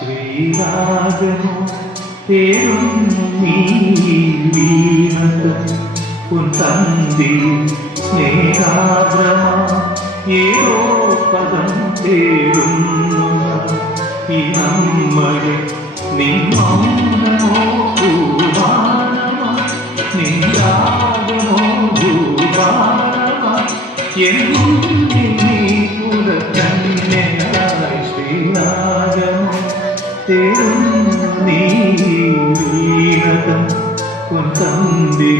ശ്രീരാഗമോ തേടുന്നു നീ വീണത് പുൻതന്തി സ്നേഹാദ്രമാ ഏതോ പദം തേടുന്നു ഈ നമ്മളെ നീ മൗനമോ ഭൂമാനമോ നിന്ദാഗമോ ഭൂപാനമോ എന്നും നീ പുറത്തന്നെയായി ശ്രീരാഗമോ തേടുന്നു നീ വീണതം പൊൻതന്തി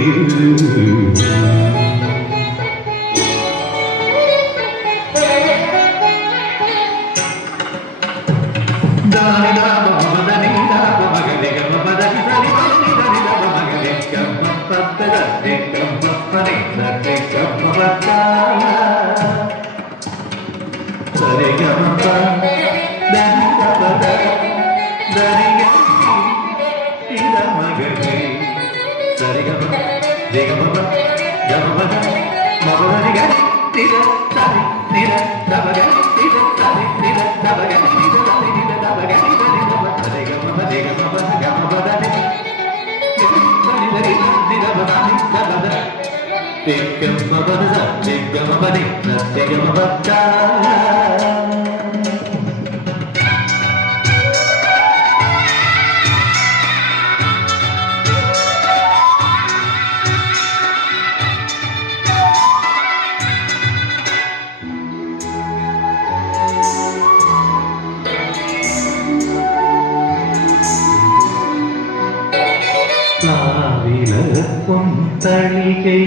പൊന്തളികൈ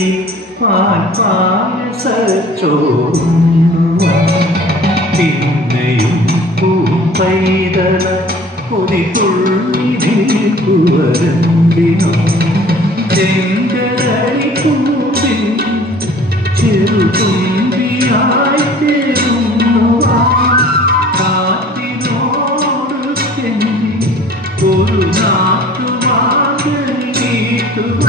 പാൽപായസച്ചോറുണ്ണുവ പിന്നെയും പൂപ്പൈതള കൊതിതുള്ളി നിൽക്കുവരണ്ടിനോ ചെങ്കരളി പൂവിൽ ചെറുതുമ്പിയായി തേടുന്നുവ കാറ്റിനോട് ചെന്നി ഒരു നാട്ടുവാകൽ നീട്ടുക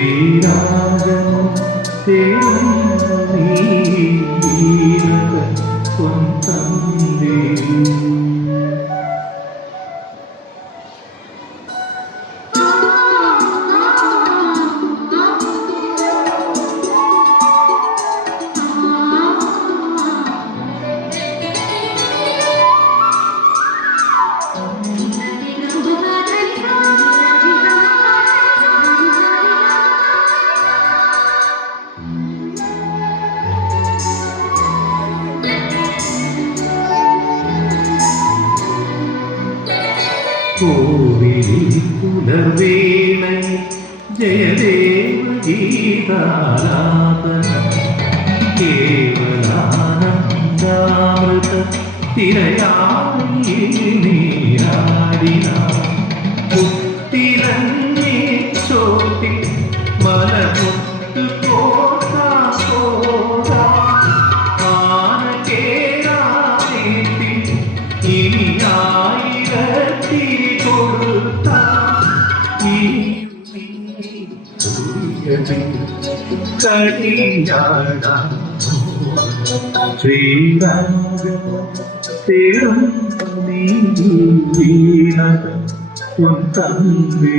ശ്രീരാഗമോ തേടുന്നു നീ വീണത് പൊൻതന്തി കോവിലിൽ പുലർവേളൈ ജയദേവ ഗീതാലാപന കേവലാനന്ദാമൃത തിരയായി നീരാടിന മുത്തിലങ്ങേ ചോട്ടി മലമുത്ത് പോകാ പോകാ ആന കേറാനേട്ടി ഇനിയായിരത്തി ശ്രീരാഗമോ തേടുന്നു നീ വീണത് പൊൻതന്തി